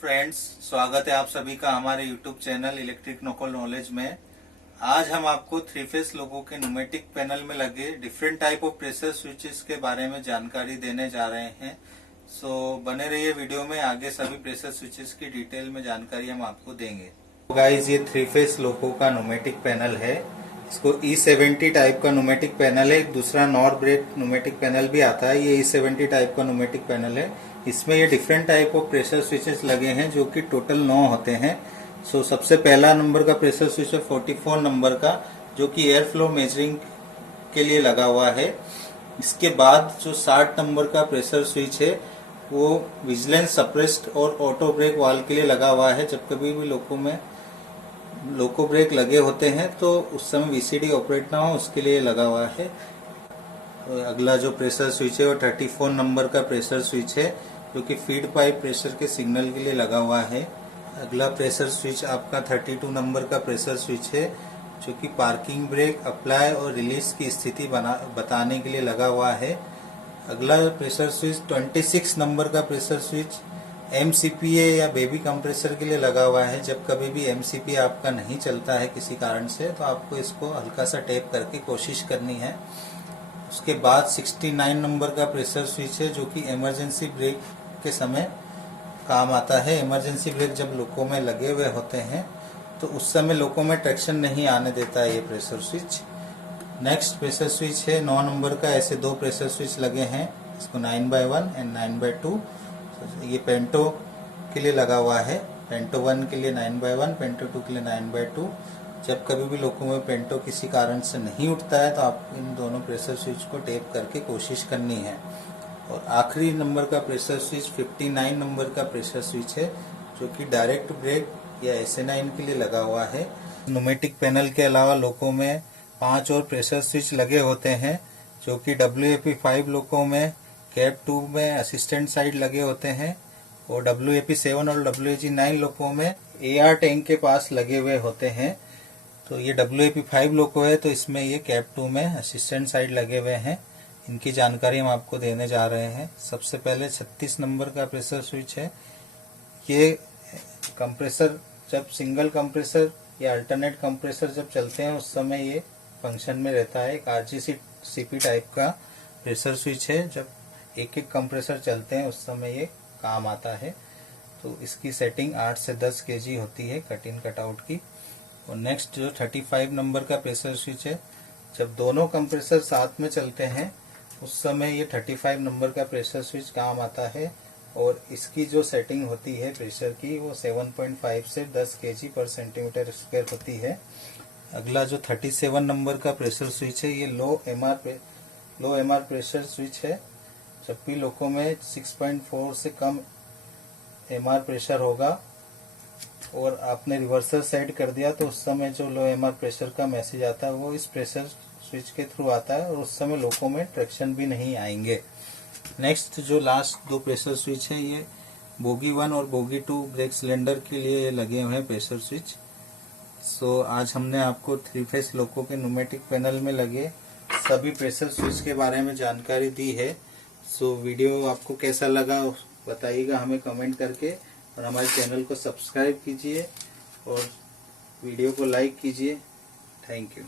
Friends, स्वागत है आप सभी का हमारे YouTube channel electric local knowledge में। आज हम आपको थ्री फेस लोगों के न्यूमेटिक पैनल में लगे different type of pressure switches के बारे में जानकारी देने जा रहे हैं। बने रहिए वीडियो में, आगे सभी प्रेशर स्विचेस की डिटेल में जानकारी हम आपको देंगे। गाइस, ये थ्री फेस लोगों का न्यूमेटिक पैनल है। इसको E70 टाइप का न्यूमेटिक पैनल है। दूसरा नॉर ब्रेक न्यूमेटिक पैनल भी आता है। ये E70 टाइप का न्यूमेटिक पैनल है। इसमें ये different type of pressure switches लगे हैं, जो कि टोटल 9 होते हैं। सबसे पहला नंबर का प्रेशर स्विच है 44 नंबर का, जो कि एयर फ्लो मेजरिंग के लिए लगा हुआ है। इसके बाद जो 60 नंबर का प्रेशर स्विच है वो विजिलेंस सप्रेस्ड और ऑटो ब्रेक वाल्व के लिए लगा हुआ है। जब कभी भी लोको ब्रेक लगे होते हैं तो उस समय वीसीडी ऑपरेट ना हो, उसके लिए लगा हुआ है। अगला जो प्रेशर स्विच है वो 34 नंबर का प्रेशर स्विच है, जो कि फीड पाइप प्रेशर के सिग्नल के लिए लगा हुआ है। अगला प्रेशर स्विच आपका 32 नंबर का प्रेशर स्विच है, जो कि पार्किंग ब्रेक, अप्लाई और रिलीज की स्थिति बताने के लिए लगा हुआ है। अगला प्रेशर स्विच 26 नंबर का प्रेशर स्विच MCPA या बेबी कंप्रेसर के लिए लगा हुआ है। जब कभी भी MCPA आपका नहीं चलता है किसी कारण से, तो आपको इसको हल्का सा टेप करके कोशिश करनी है। उसके बाद 69 नंबर का प्रेशर स्विच है, जो कि इमरजेंसी ब्रेक के समय काम आता है। इमरजेंसी ब्रेक जब लोको में लगे हुए होते हैं तो उस समय लोको में ट्रैक्शन नहीं आने देता है ये pressure switch. Next pressure switch है 9 नंबर का। ऐसे दो प्रेशर स्विच लगे हैं, इसको 9/1 एंड 9/2। ये पेंटो के लिए लगा हुआ है। पेंटो 1 के लिए 9/1, पेंटो 2 के लिए 9/2। जब कभी भी लोको में पेंटो किसी कारण से नहीं उठता है तो आप इन दोनों प्रेशर स्विच को टेप करके कोशिश करनी है। और आखिरी नंबर का प्रेशर स्विच 59 नंबर का प्रेशर स्विच है, जो कि डायरेक्ट ब्रेक या SA9 के लिए लगा हुआ है। न्यूमेटिक पैनल के अलावा लोको में 5 और प्रेशर स्विच लगे होते हैं, जो कि WAP5 लोको में, कैप 2 में असिस्टेंट साइड लगे होते हैं, और WAP7 और WAG9 लोको में AR टैंक के पास लगे हुए होते हैं। तो ये WAP5 लोको है, तो इसमें ये कैप 2 में असिस्टेंट साइड लगे हुए हैं। इनकी जानकारी हम आपको देने जा रहे हैं। सबसे पहले 36 नंबर का प्रेशर स्विच है। ये कंप्रेसर जब सिंगल कंप्रेसर या अल्टरनेट कंप्रेसर जब चलते हैं उस समय ये फंक्शन में रहता है। एक RGCP टाइप का प्रेशर स्विच है। जब एक एक कंप्रेसर चलते हैं उस समय ये काम आता है। तो इसकी सेटिंग 8 से 10 kg होती है कट इन कट आउट की। और नेक्स्ट जो 35 नंबर का प्रेशर स्विच है, जब दोनों कंप्रेसर साथ में चलते हैं उस समय ये 35 नंबर का प्रेशर स्विच काम आता है। और इसकी जो सेटिंग होती है प्रेशर की वो 7.5 से 10 kg पर सेंटीमीटर स्क्वायर होती है। अगला जो 37 नंबर का प्रेशर स्विच है, ये लो एमआर प्रेशर स्विच है। जब भी लोको में 6.4 से कम MR प्रेशर होगा और आपने रिवर्सर सेट कर दिया तो उस समय जो लो MR प्रेशर का मैसेज आता है वो इस प्रेशर स्विच के थ्रू आता है, और उस समय लोको में ट्रैक्शन भी नहीं आएंगे। नेक्स्ट जो लास्ट दो प्रेशर स्विच है, ये बोगी 1 और बोगी 2 ब्रेक सिलेंडर के लिए लगे हुए हैं प्रेशर स्विच। आज हमने आपको थ्री फेस लोको के न्यूमेटिक पैनल में लगे सभी प्रेशर स्विच के बारे में जानकारी दी है। वीडियो आपको कैसा लगा बताइएगा हमें कमेंट करके, और हमारे चैनल को सब्सक्राइब कीजिए और वीडियो को लाइक कीजिए। Thank you.